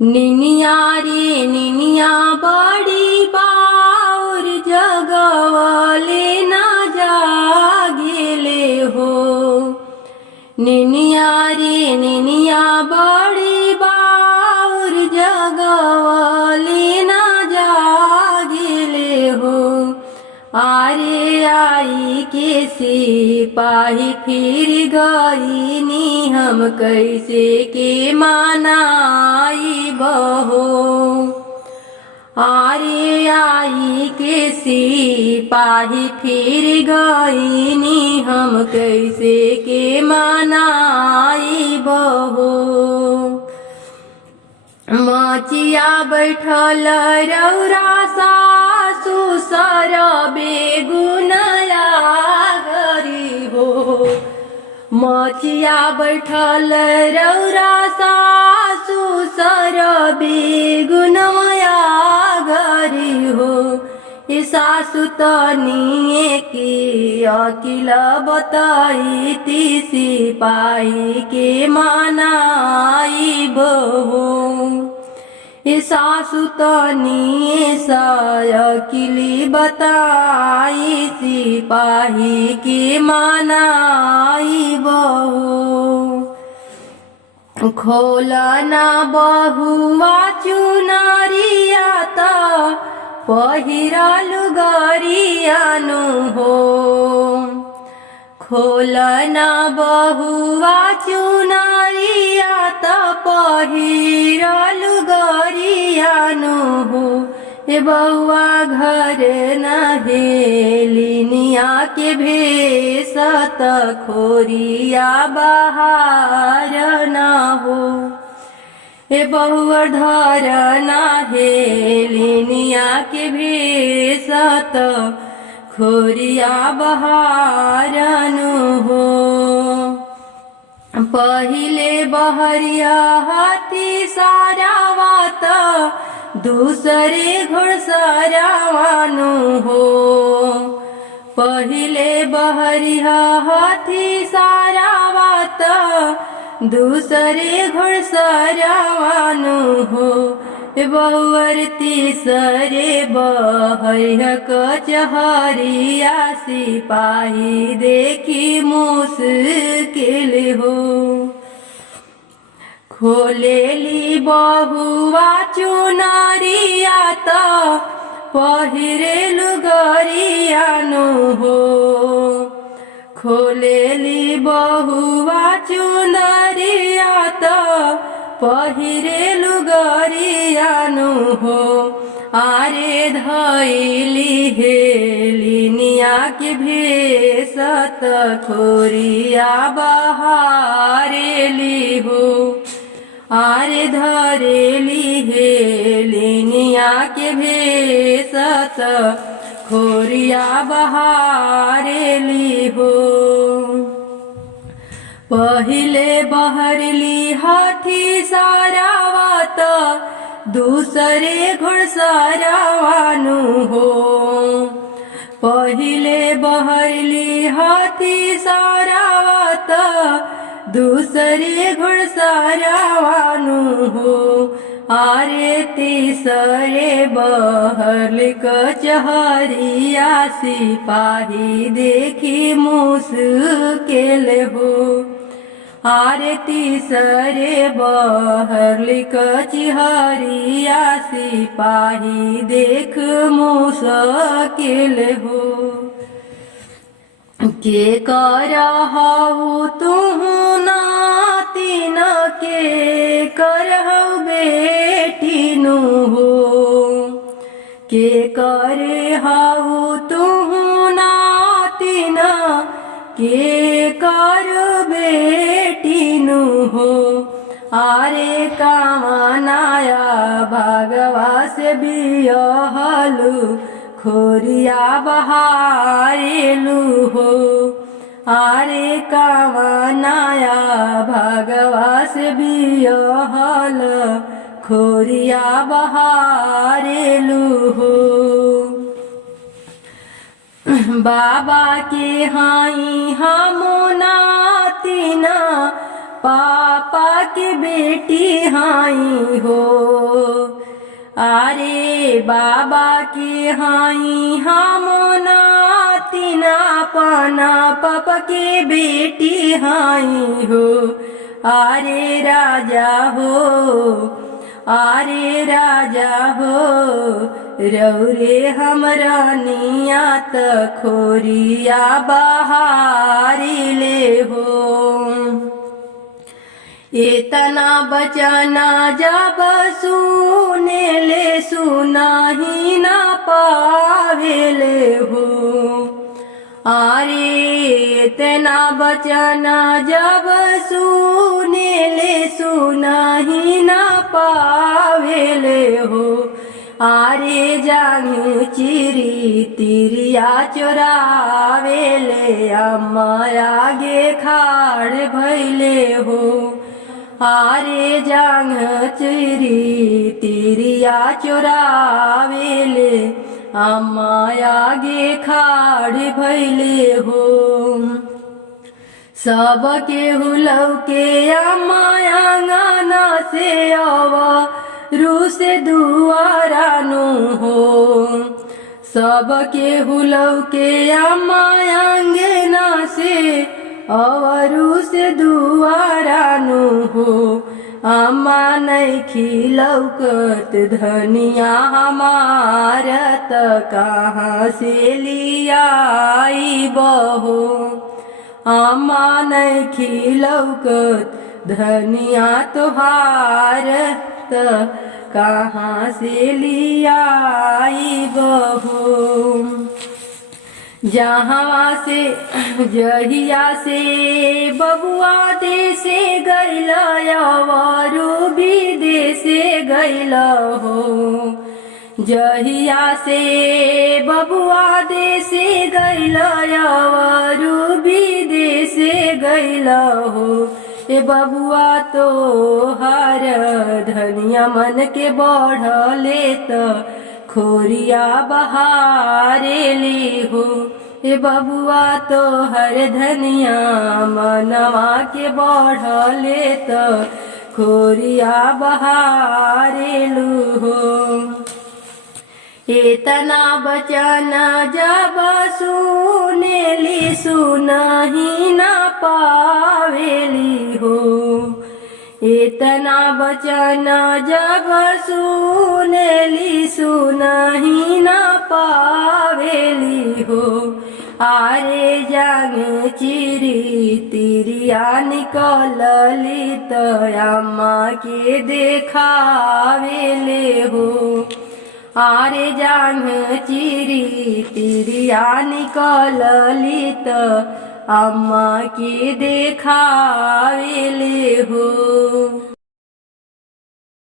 निनिया रे निनिया बड़ी बाउर जगवले ना जागेले हो। निनिया रे निनिया बड़ी बाउर जगवले ना जागेले हो। आरे आई के सिपाही फिर गईनी हम कैसे के मनाई बहो। आरे आई के सिपाही फिर गईनी हम कैसे के मनाई बहो। मचिया बैठल रौरा सासु सर बेगुनया गरी हो। मचिया बैठल रौरा सासु सर बेगुनया गरी हो। ये सासु तनिए की अकिल बताई ती सिपाही के मनाई बहो। ये सासु तनिए अकिली बताई सिपाही के मनाई बहो। खोलना बहुआ चुनरिया त पहिरलु गरियानु हो। खोलना बहुआ चुनरिया त पहिरलु गरियानु हो। ए बउआ घर नहेलिनिया के भेष त खोरिया बाहर न हो। ए बहुआ धर नहेलिनिया के भेष त खोरिया बाहर न हो। पहिले बहरिया हाथी सारावा त दूसरे घुड़सरावानु हो। पहिले बहरिया हाथी सारावा त दूसरे घुड़सरावानु हो। बहुअर तीसरे बहरिया कचहरिया सिपाही देखी मुश्किल हो। खोलेली बहुआ चुनरिया त पहिरेलु गरियानु हो। खोलेली बहुआ चुनरिया त पहिरेलु गरियानु हो। आरे धैली हेलिनिया के भेष त खोरिया बहारेली हो। आरे धरेली हेलिनिया के भेष त खोरिया बहारेली हो। पहिले बहरली हाथी सारावा त दूसरे घुड़सरावानु हो। पहिले बहरली हाथी सारावा त दूसरे घुड़सरावानु हो। आरे तीसरे बहरल कचहरिया सिपाही देखी मुश्किल हो। आरे तीसरे बहरल कचहरिया सिपाही देख मुश्किल हो। के करहु तुहु नातिन के करहु बेटीनु हो। के करे हऊ तुहु नातिन के कर बेटीनु हो। आरे कामनाया भगवा से बियहलु खोरिया बहारेलु हो। आरे कामनाया भगवा से बियहल खोरिया बहारेलु हो। बाबा के हाई हमो नातिना पापा के बेटी हाई हो। आरे बाबा के हाई हम नातिन अपना पाप के बेटी हाई हो। आरे राजा हो, आरे राजा हो, रौरे हमरा नियत खोरिया बहारी ले हो। इतना बचना जब सुने ले सुनाही ना पावेले हो। आरे इतना बचना जब सुने ले सुनाही ना पावेले हो। आरे जांग चिरी तिरिया चोरावेले अम्मा आगे खाड़ भैले हो। आरे जांग चिरी तिरिया चोरावेले अम्मा आगे खाड़ भैले हो। सब केहू लौके अम्मा आंगना से आवा रू से दुआरा नु हो। सब केहू लौके अम्मा आंगना से अवरू से दुआरा नु हो। अम्मा नैखी लौकत धनिया हमार त कहाँ से लियाई बहो। अम्मा नैखी लौकत धनिया तोहार त कहाँ से लियाई बहो। जहाँ से जहिया से बबुआ दे से गैल अवरू भी दे से गैल हो। जहिया से बबुआ दे से गैल अवरू भी दे से गैल हो। ए बबुआ तो हर धनिया मन के बढ़ले त खोरिया बहारे ली हो। ए बबुआ तो हर धनिया मनवा के बढ़ले त खोरिया बहारे लू हो। इतना बचना जब सुनेली सुनाही ना पावेली हो। इतना बचना जब सुनेली सुनाही ना पावेली हो। आरे जांग चिरी तिरिया निकलली त अम्मा के देखावेले हो। आरे जांग चिरी तिरिया निकलली त अम्मा के देखावेले हो।